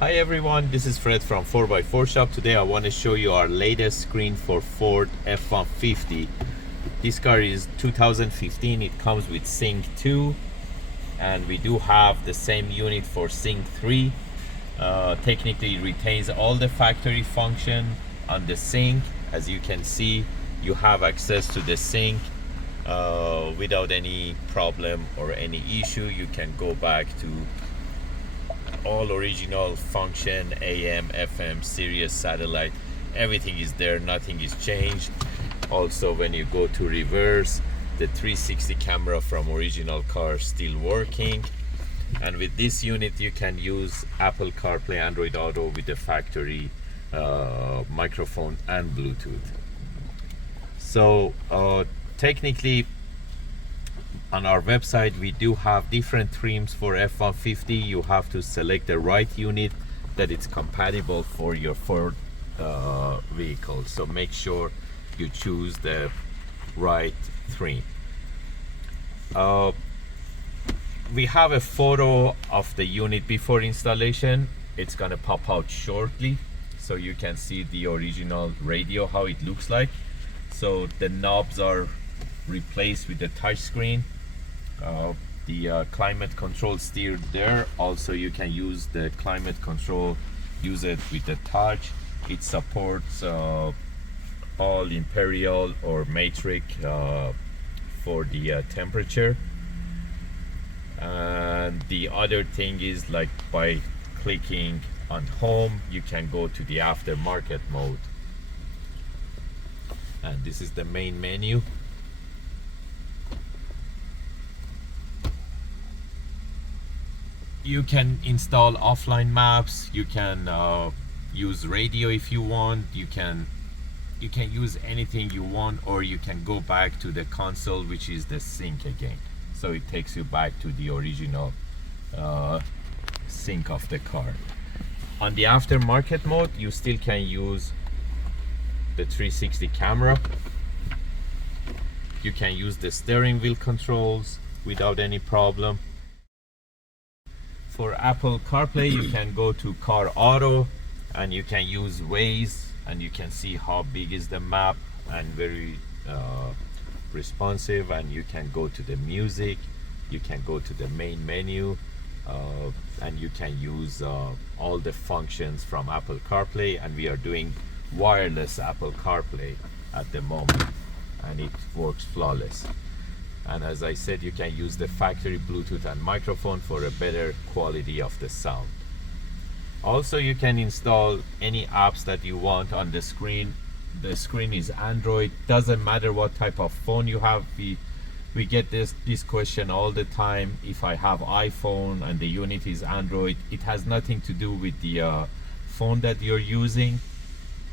Hi everyone, this is Fred from 4x4Shop. Today I want to show you our latest screen for Ford F150. This car is 2015. It comes with Sync 2 and we do have the same unit for Sync 3. Technically it retains all the factory function on the Sync. As you can see, you have access to the Sync without any problem or any issue. You can go back to all original function, AM, FM, Sirius, satellite, everything is there, nothing is changed. Also, when you go to reverse, the 360 camera from original car still working. And with this unit you can use Apple CarPlay, Android Auto with the factory microphone and Bluetooth. So technically on our website we do have different trims for F150. You have to select the right unit that it's compatible for your Ford vehicle, so make sure you choose the right trim. We have a photo of the unit before installation. It's gonna pop out shortly so you can see the original radio, how it looks like. So the knobs are replaced with the touch screen. The climate control steered there. Also you can use the climate control, use it with the touch. It supports all imperial or matrix for the temperature. And the other thing is, like, by clicking on home you can go to the aftermarket mode, and this is the main menu. You can install offline maps, you can use radio if you want, you can use anything you want, or you can go back to the console, which is the Sync again. So it takes you back to the original Sync of the car. On the aftermarket mode you still can use the 360 camera. You can use the steering wheel controls without any problem. For Apple CarPlay you can go to Car Auto and you can use Waze, and you can see how big is the map and very responsive. And you can go to the music, you can go to the main menu, and you can use all the functions from Apple CarPlay. And we are doing wireless Apple CarPlay at the moment and it works flawless. And as I said, you can use the factory Bluetooth and microphone for a better quality of the sound. Also you can install any apps that you want on the screen. The screen is Android, doesn't matter what type of phone you have. We get this question all the time. If I have iPhone and the unit is Android, it has nothing to do with the phone that you're using.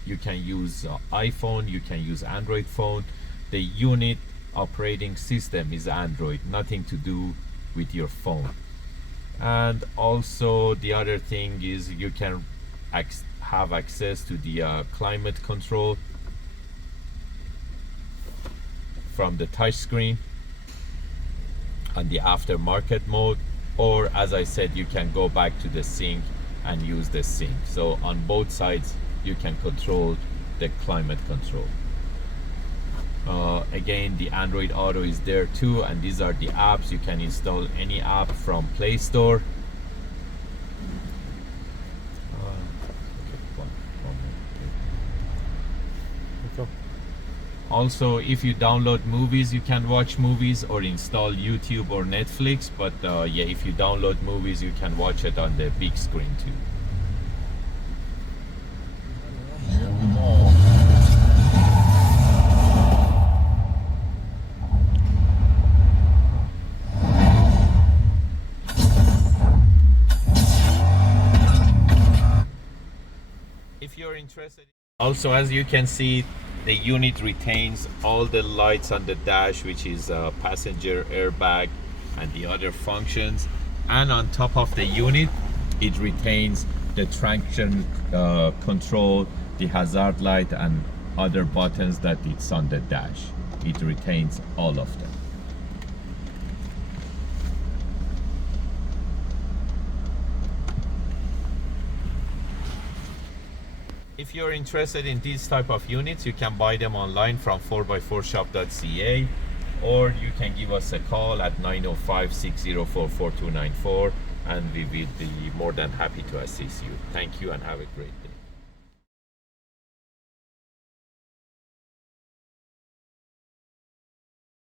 You can use iPhone, you can use Android phone. The unit operating system is Android, nothing to do with your phone. And also the other thing is you can have access to the climate control from the touch screen on the aftermarket mode, or as I said, you can go back to the Sync and use the Sync. So on both sides you can control the climate control. Again, the Android Auto is there too, and these are the apps. You can install any app from Play Store. Also, if you download movies, you can watch movies or install YouTube or Netflix. But yeah, if you download movies, you can watch it on the big screen too. If you're interested. Also, as you can see, the unit retains all the lights on the dash, which is passenger airbag and the other functions. And on top of the unit, it retains the traction control, the hazard light, and other buttons that it's on the dash. It retains all of them. If you're interested in these type of units, you can buy them online from 4x4shop.ca, or you can give us a call at 905-604-4294, and we will be more than happy to assist you. Thank you and have a great day.